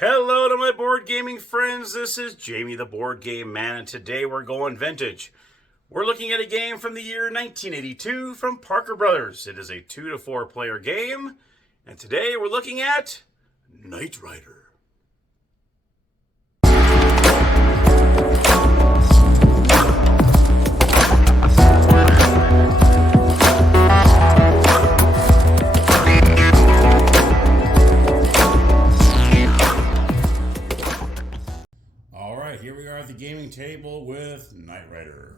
Hello to my board gaming friends. This is Jamie the Board Game Man, and today we're going vintage. We're looking at a game from the year 1982 from Parker Brothers. It is a 2 to 4 player game, and today we're looking at Knight Rider. Here we are at the gaming table with Knight Rider.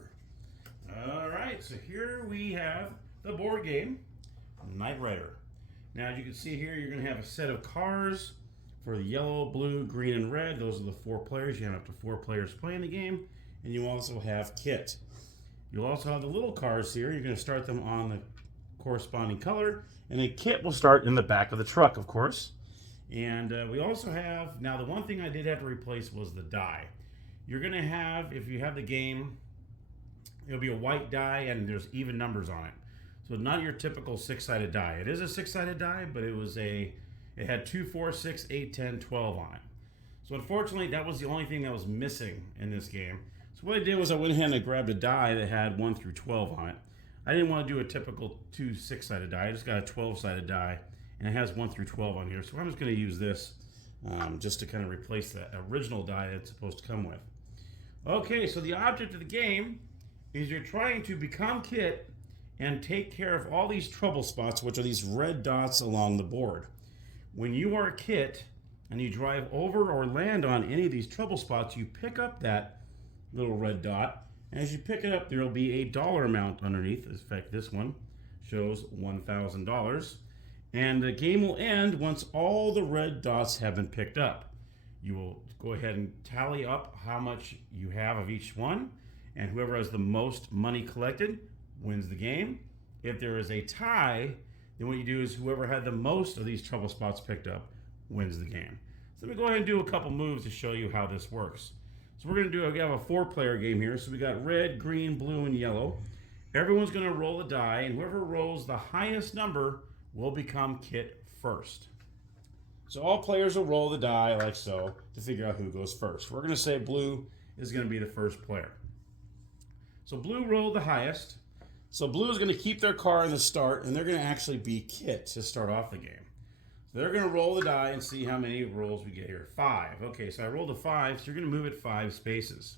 Alright, so here we have the board game, Knight Rider. Now, as you can see here, you're going to have a set of cars for the yellow, blue, green, and red. Those are the 4 players. You have up to 4 players playing the game, and you also have kit. You'll also have the little cars here. You're going to start them on the corresponding color, and a kit will start in the back of the truck, of course. And we also have, now the one thing I did have to replace was the die. You're going to have, if you have the game, it'll be a white die and there's even numbers on it. So not your typical 6-sided die. It is a 6-sided die, but it had 2, 4, 6, 8, 10, 12 on it. So unfortunately, that was the only thing that was missing in this game. So what I did was I went ahead and grabbed a die that had 1 through 12 on it. I didn't want to do a typical 2 6-sided die. I just got a 12-sided die, and it has 1 through 12 on here. So I'm just going to use this just to kind of replace the original die it's supposed to come with. Okay, so the object of the game is you're trying to become kit and take care of all these trouble spots, which are these red dots along the board. When you are kit and you drive over or land on any of these trouble spots, you pick up that little red dot, and as you pick it up, there will be a dollar amount underneath. In fact, this one shows $1,000, and the game will end once all the red dots have been picked up. You will go ahead and tally up how much you have of each one, and whoever has the most money collected wins the game. If there is a tie, then what you do is whoever had the most of these trouble spots picked up wins the game. So let me go ahead and do a couple moves to show you how this works. So we have a 4-player game here. So we got red, green, blue, and yellow. Everyone's going to roll a die, and whoever rolls the highest number will become kit first. So all players will roll the die like so to figure out who goes first. We're going to say blue is going to be the first player. So blue rolled the highest. So blue is going to keep their car in the start, and they're going to actually be kit to start off the game. So they're going to roll the die and see how many rolls we get here. 5. Okay, so I rolled a 5, so you're going to move it 5 spaces.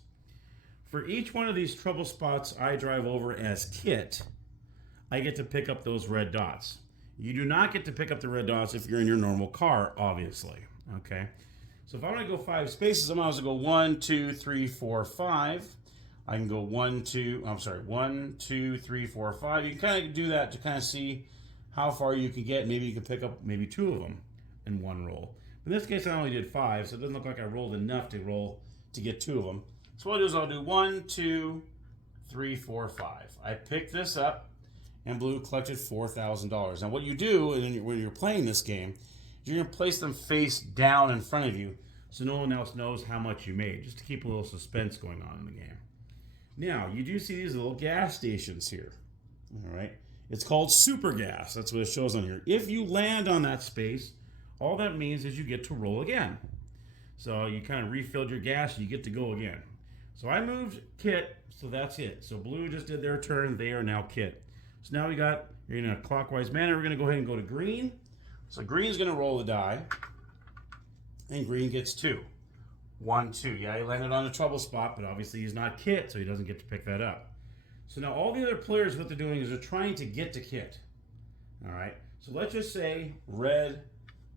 For each one of these trouble spots I drive over as kit, I get to pick up those red dots. You do not get to pick up the red dots if you're in your normal car, obviously. Okay, so if I want to go 5 spaces, I'm going to go 1, 2, 3, 4, 5. I can go 1, 2, 3, 4, 5. You can kind of do that to kind of see how far you can get. Maybe you can pick up maybe 2 of them in one roll. In this case, I only did 5, so it doesn't look like I rolled enough to get 2 of them. So what I'll do is I'll do 1, 2, 3, 4, 5. I pick this up, and blue collected $4,000. Now what you do when you're playing this game, you're going to place them face down in front of you so no one else knows how much you made, just to keep a little suspense going on in the game. Now, you do see these little gas stations here. All right, it's called super gas. That's what it shows on here. If you land on that space, all that means is you get to roll again. So you kind of refilled your gas, you get to go again. So I moved kit, so that's it. So blue just did their turn, they are now kit. So now you're in a clockwise manner. We're going to go ahead and go to green. So green's going to roll the die, and green gets 2. 1, 2. Yeah, he landed on a trouble spot, but obviously he's not kit, so he doesn't get to pick that up. So now all the other players, what they're doing is they're trying to get to kit. All right. So let's just say red,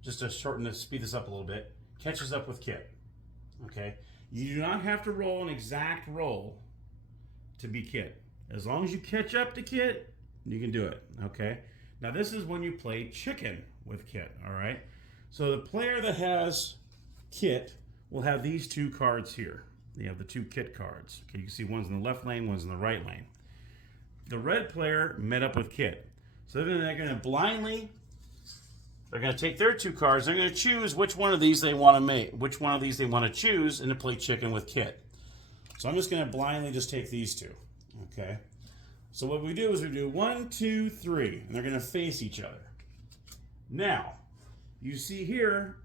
just to speed this up a little bit, catches up with kit. Okay. You do not have to roll an exact roll to be kit. As long as you catch up to kit, you can do it. Okay. Now this is when you play chicken with kit. All right. So the player that has kit will have these 2 cards here. They have the 2 kit cards. Okay, you can see one's in the left lane, one's in the right lane. The red player met up with kit. So then they're going to take their 2 cards. They're going to choose which one of these they want to choose, and to play chicken with kit. So I'm just going to blindly just take these 2. Okay. So what we do is we do 1, 2, 3, and they're going to face each other. Now, you see here,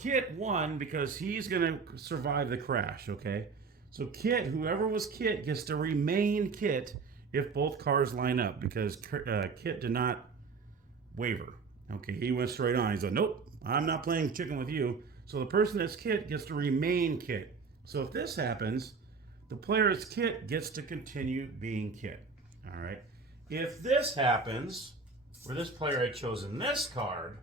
Kit won because he's going to survive the crash, okay? So Kit, whoever was Kit, gets to remain Kit if both cars line up, because Kit did not waver. Okay, he went straight on. He's like, nope, I'm not playing chicken with you. So the person that's Kit gets to remain Kit. So if this happens, the player that's Kit gets to continue being Kit. All right. If this happens, where this player had chosen this card,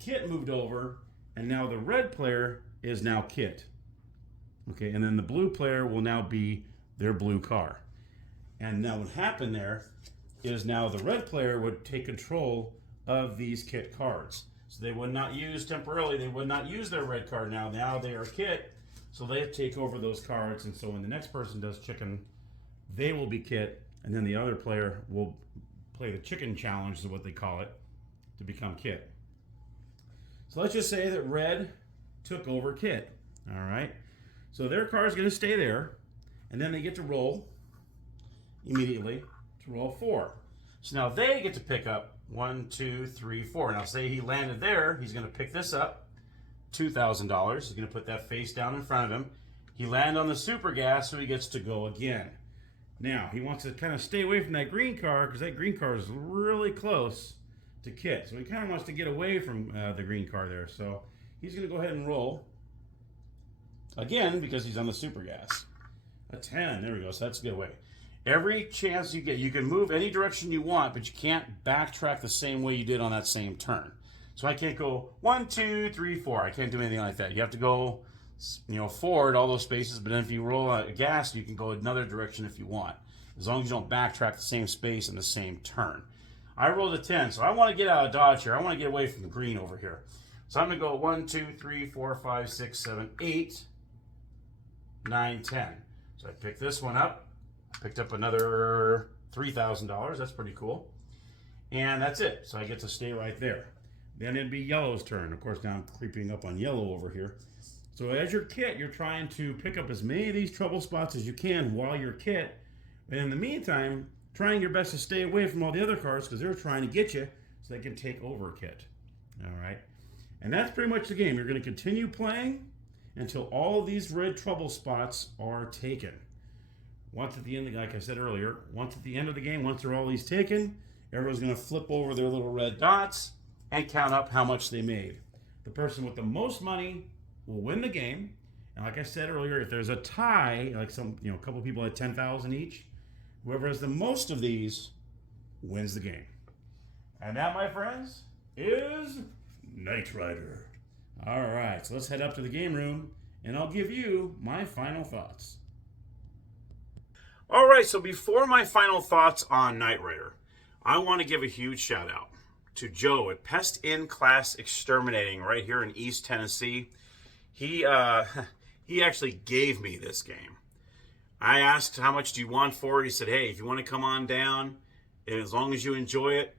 Kit moved over, and now the red player is now Kit. Okay, and then the blue player will now be their blue car. And now what happened there is now the red player would take control of these Kit cards. So they would not use temporarily, they would not use their red card now. Now they are Kit, so they take over those cards. And so when the next person does chicken, they will be Kit, and then the other player will play the chicken challenge, is what they call it, to become Kit. So let's just say that red took over Kit. All right. So their car is going to stay there, and then they get to roll immediately to roll 4. So now they get to pick up 1, 2, 3, 4. Now say he landed there, he's going to pick this up, $2,000. He's going to put that face down in front of him. He landed on the super gas, so he gets to go again. Now he wants to kind of stay away from that green car because that green car is really close to Kit. So he kind of wants to get away from the green car there. So he's going to go ahead and roll again because he's on the super gas. A 10. There we go. So that's a good way. Every chance you get, you can move any direction you want, but you can't backtrack the same way you did on that same turn. So I can't go 1, 2, 3, 4. I can't do anything like that. You have to go, forward all those spaces. But then if you roll a gas, you can go another direction if you want, as long as you don't backtrack the same space in the same turn. I rolled a 10, so I want to get out of Dodge here. I want to get away from the green over here. So I'm going to go 1, 2, 3, 4, 5, 6, 7, 8, 9, 10. So I picked this one up. Picked up another $3,000. That's pretty cool. And that's it. So I get to stay right there. Then it'd be yellow's turn. Of course, now I'm creeping up on yellow over here. So as your Kit, you're trying to pick up as many of these trouble spots as you can while you're Kit. And in the meantime, trying your best to stay away from all the other cars because they're trying to get you so they can take over Kit. All right. And that's pretty much the game. You're going to continue playing until all of these red trouble spots are taken. Once at the end, like I said earlier, once at the end of the game, once they're all these taken, everyone's going to flip over their little red dots and count up how much they made. The person with the most money will win the game. And like I said earlier, if there's a tie, like a couple people had 10,000 each, whoever has the most of these wins the game. And that, my friends, is Knight Rider. All right, so let's head up to the game room, and I'll give you my final thoughts. All right, so before my final thoughts on Knight Rider, I want to give a huge shout out to Joe at Pest In Class Exterminating right here in East Tennessee. He actually gave me this game. I asked, how much do you want for it? He said, hey, if you want to come on down, as long as you enjoy it,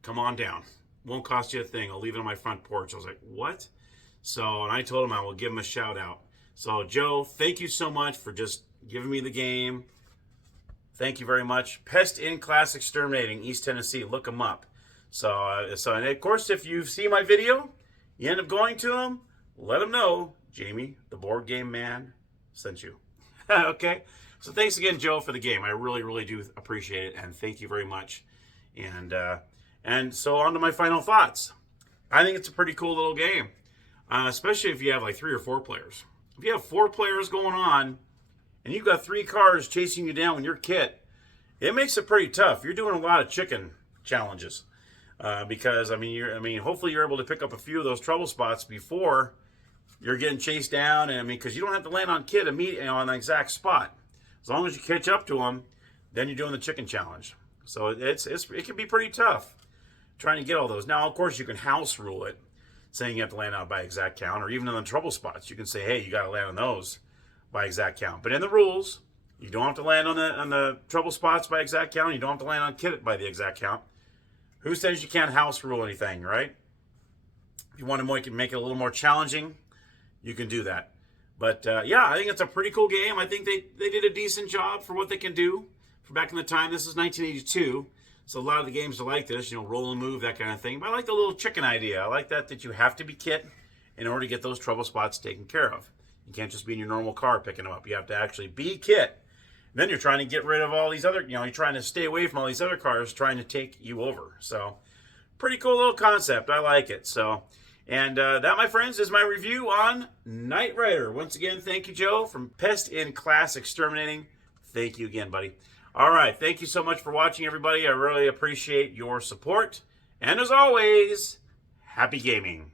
come on down. Won't cost you a thing. I'll leave it on my front porch. I was like, what? So, and I told him I will give him a shout out. So, Joe, thank you so much for just giving me the game. Thank you very much. Pest In Class Exterminating, East Tennessee. Look them up. So, and of course, if you see my video, you end up going to them, let them know Jamie, the board game man, sent you. Okay? So thanks again, Joe, for the game. I really, really do appreciate it, and thank you very much. And so on to my final thoughts. I think it's a pretty cool little game, especially if you have like 3 or 4 players. If you have 4 players going on, and you've got 3 cars chasing you down when you're Kit, it makes it pretty tough. You're doing a lot of chicken challenges because hopefully you're able to pick up a few of those trouble spots before you're getting chased down, and because you don't have to land on Kit immediately on the exact spot. As long as you catch up to them, then you're doing the chicken challenge. So it can be pretty tough trying to get all those. Now, of course, you can house rule it, saying you have to land out by exact count, or even on the trouble spots, you can say, hey, you got to land on those by exact count. But in the rules, you don't have to land on the trouble spots by exact count. You don't have to land on Kit by the exact count. Who says you can't house rule anything, right? If you want to make it a little more challenging, you can do that. But yeah, I think it's a pretty cool game. I think they did a decent job for what they can do. For back in the time, this is 1982. So a lot of the games are like this, roll and move, that kind of thing. But I like the little chicken idea. I like that you have to be Kit in order to get those trouble spots taken care of. You can't just be in your normal car picking them up. You have to actually be Kit. Then you're trying to get rid of all these other, you're trying to stay away from all these other cars trying to take you over. So, pretty cool little concept. I like it. So, and that, my friends, is my review on Knight Rider. Once again, thank you, Joe, from Pest in Class Exterminating. Thank you again, buddy. All right. Thank you so much for watching, everybody. I really appreciate your support. And as always, happy gaming.